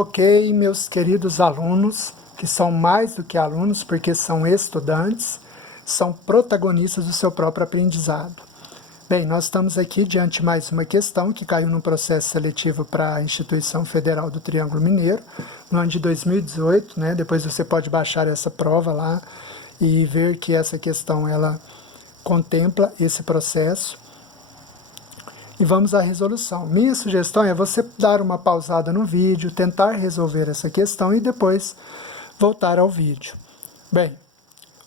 Ok, meus queridos alunos, que são mais do que alunos, porque são estudantes, são protagonistas do seu próprio aprendizado. Bem, nós estamos aqui diante de mais uma questão que caiu no processo seletivo para a Instituição Federal do Triângulo Mineiro, no ano de 2018, né? Depois você pode baixar essa prova lá e ver que essa questão ela contempla esse processo. E vamos à resolução. Minha sugestão é você dar uma pausada no vídeo, tentar resolver essa questão e depois voltar ao vídeo. Bem,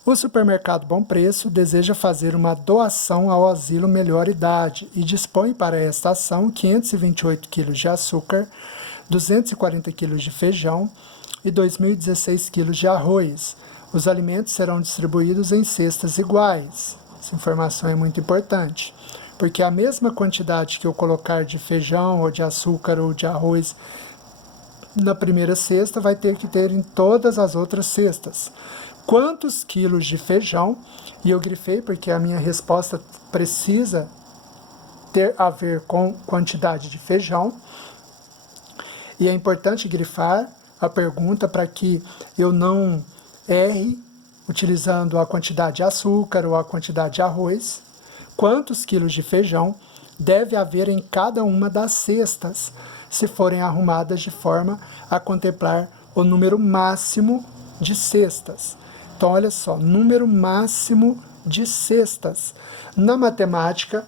o supermercado Bom Preço deseja fazer uma doação ao asilo Melhor Idade e dispõe para esta ação 528 kg de açúcar, 240 kg de feijão e 2.016 kg de arroz. Os alimentos serão distribuídos em cestas iguais. Essa informação é muito importante, porque a mesma quantidade que eu colocar de feijão ou de açúcar ou de arroz na primeira cesta vai ter que ter em todas as outras cestas. Quantos quilos de feijão? E eu grifei porque a minha resposta precisa ter a ver com quantidade de feijão. E é importante grifar a pergunta para que eu não erre utilizando a quantidade de açúcar ou a quantidade de arroz. Quantos quilos de feijão deve haver em cada uma das cestas, se forem arrumadas de forma a contemplar o número máximo de cestas? Então, olha só, número máximo de cestas. Na matemática,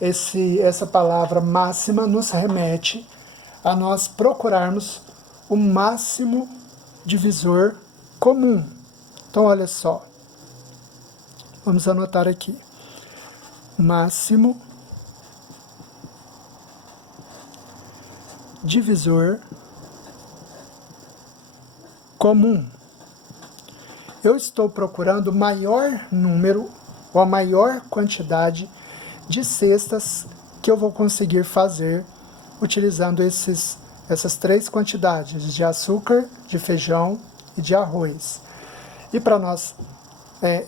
essa palavra máxima nos remete a nós procurarmos o máximo divisor comum. Então, olha só, vamos anotar aqui. Máximo divisor comum. Eu estou procurando o maior número ou a maior quantidade de cestas que eu vou conseguir fazer utilizando essas três quantidades de açúcar, de feijão e de arroz. E para nós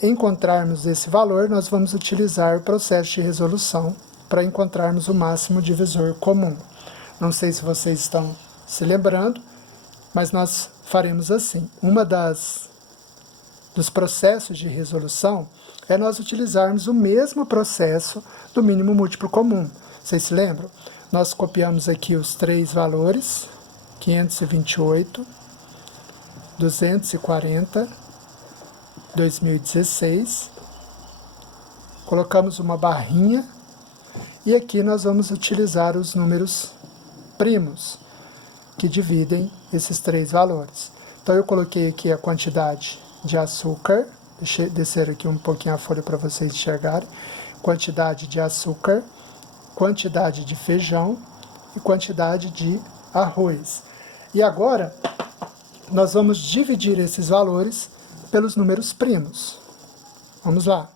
encontrarmos esse valor, nós vamos utilizar o processo de resolução para encontrarmos o máximo divisor comum. Não sei se vocês estão se lembrando, mas nós faremos assim. Dos processos de resolução é nós utilizarmos o mesmo processo do mínimo múltiplo comum. Vocês se lembram? Nós copiamos aqui os três valores, 528, 240, 2016. Colocamos uma barrinha e aqui nós vamos utilizar os números primos que dividem esses três valores. Então eu coloquei aqui a quantidade de açúcar, deixa eu descer aqui um pouquinho a folha para vocês enxergarem, quantidade de açúcar, quantidade de feijão e quantidade de arroz. E agora nós vamos dividir esses valores pelos números primos. Vamos lá.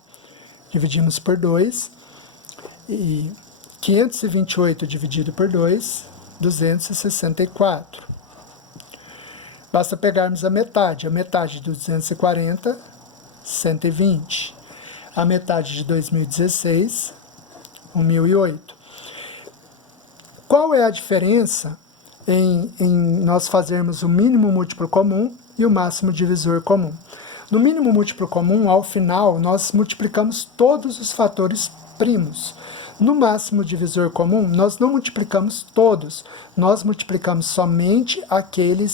Dividimos por 2 e 528 dividido por 2, 264. Basta pegarmos a metade de 240, 120. A metade de 2016, 1008. Qual é a diferença em nós fazermos o mínimo múltiplo comum e o máximo divisor comum? No mínimo múltiplo comum, ao final, nós multiplicamos todos os fatores primos. No máximo divisor comum, nós não multiplicamos todos, nós multiplicamos somente aquele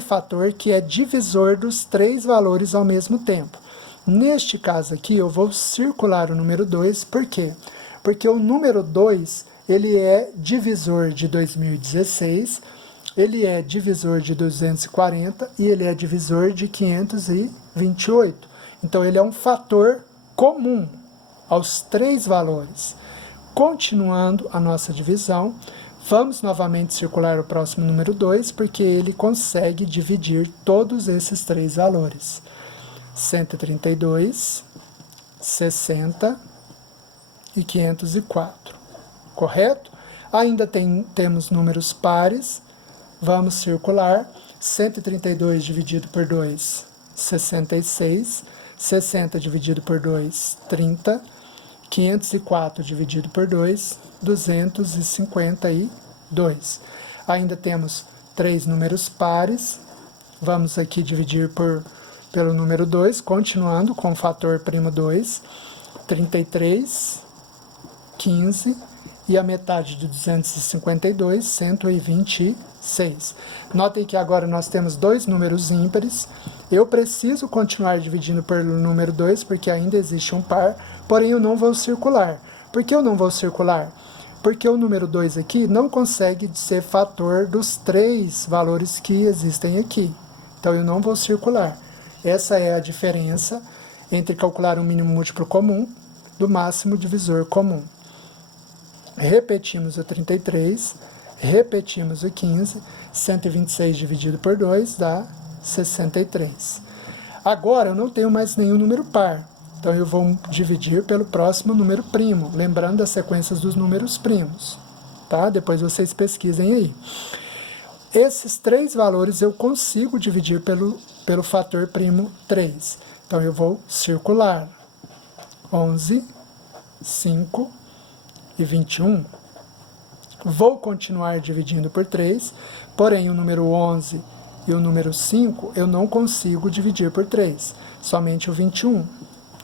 fator que é divisor dos três valores ao mesmo tempo. Neste caso aqui, eu vou circular o número 2, por quê? Porque o número 2, ele é divisor de 2016, ele é divisor de 240 e ele é divisor de 528. Então, ele é um fator comum aos três valores. Continuando a nossa divisão, vamos novamente circular o próximo número 2, porque ele consegue dividir todos esses três valores. 132, 60 e 504. Correto? Ainda temos números pares. Vamos circular. 132 dividido por 2, 66. 60 dividido por 2, 30. 504 dividido por 2, 252. Ainda temos 3 números pares. Vamos aqui dividir pelo número 2, continuando com o fator primo 2. 33, 15 e a metade de 252, 126. Notem que agora nós temos 2 números ímpares. Eu preciso continuar dividindo pelo número 2, porque ainda existe um par, porém eu não vou circular. Por que eu não vou circular? Porque o número 2 aqui não consegue ser fator dos 3 valores que existem aqui. Então eu não vou circular. Essa é a diferença entre calcular um mínimo múltiplo comum do máximo divisor comum. Repetimos o 33, repetimos o 15, 126 dividido por 2 dá 63. Agora eu não tenho mais nenhum número par, então eu vou dividir pelo próximo número primo, lembrando das sequências dos números primos, tá? Depois vocês pesquisem aí. Esses 3 valores eu consigo dividir pelo fator primo 3. Então eu vou circular 11, 5 e 21. Vou continuar dividindo por 3, porém o número 11 e o número 5 eu não consigo dividir por 3, somente o 21.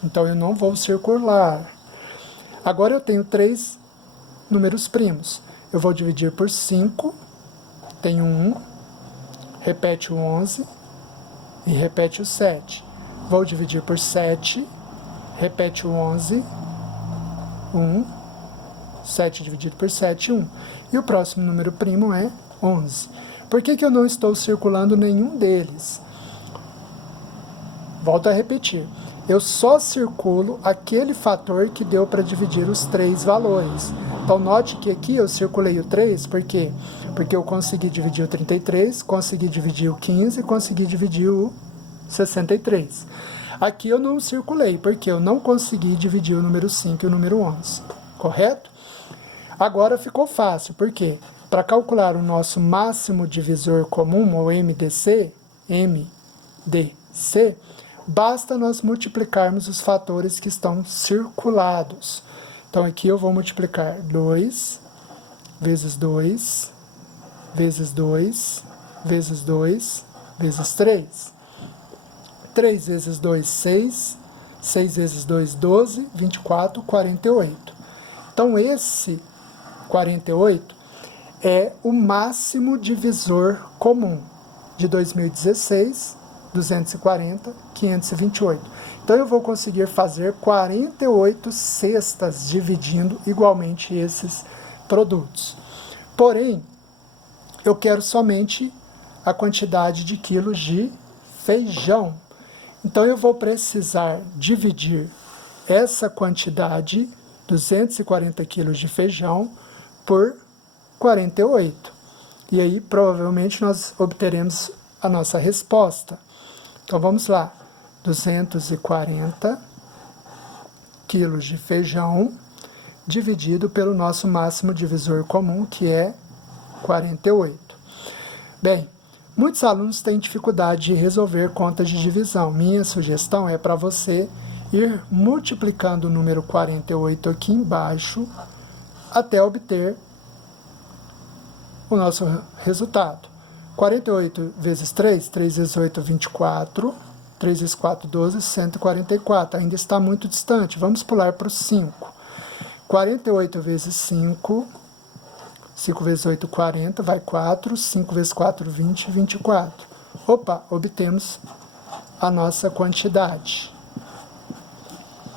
Então eu não vou circular. Agora eu tenho 3 números primos. Eu vou dividir por 5, tenho 1, repete o 11 e repete o 7. Vou dividir por 7, repete o 11, 1, 7 dividido por 7, 1. E o próximo número primo é 11. Por que eu não estou circulando nenhum deles? Volto a repetir. Eu só circulo aquele fator que deu para dividir os 3 valores. Então, note que aqui eu circulei o 3, por quê? Porque eu consegui dividir o 33, consegui dividir o 15, consegui dividir o 63. Aqui eu não circulei, porque eu não consegui dividir o número 5 e o número 11. Correto? Agora ficou fácil, por quê? Para calcular o nosso máximo divisor comum, ou MDC, basta nós multiplicarmos os fatores que estão circulados. Então aqui eu vou multiplicar 2, vezes 2, vezes 2, vezes 2, vezes 3. 3 vezes 2, 6. 6 vezes 2, 12. 24, 48. Então esse 48 é o máximo divisor comum de 2016, 240, 528. Então eu vou conseguir fazer 48 cestas dividindo igualmente esses produtos. Porém, eu quero somente a quantidade de quilos de feijão. Então eu vou precisar dividir essa quantidade, 240 quilos de feijão, por 48. E aí provavelmente nós obteremos a nossa resposta. Então vamos lá, 240 quilos de feijão dividido pelo nosso máximo divisor comum, que é 48. Bem, muitos alunos têm dificuldade de resolver contas de divisão. Minha sugestão é para você ir multiplicando o número 48 aqui embaixo até obter o nosso resultado. 48 vezes 3, 3 vezes 8, 24, 3 vezes 4, 12, 144. Ainda está muito distante, vamos pular para o 5. 48 vezes 5, 5 vezes 8, 40, vai 4, 5 vezes 4, 20, 24. Opa, obtemos a nossa quantidade.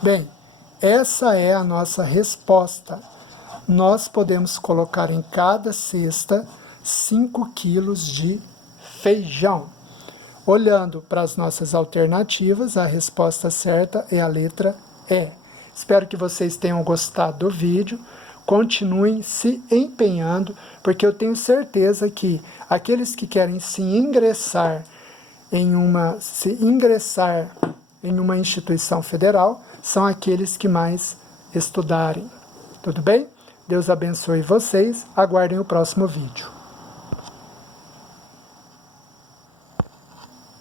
Bem, essa é a nossa resposta. Nós podemos colocar em cada cesta 5 quilos de feijão. Olhando para as nossas alternativas, a resposta certa é a letra E. Espero que vocês tenham gostado do vídeo. Continuem se empenhando, porque eu tenho certeza que aqueles que querem se ingressar em uma instituição federal são aqueles que mais estudarem. Tudo bem? Deus abençoe vocês. Aguardem o próximo vídeo.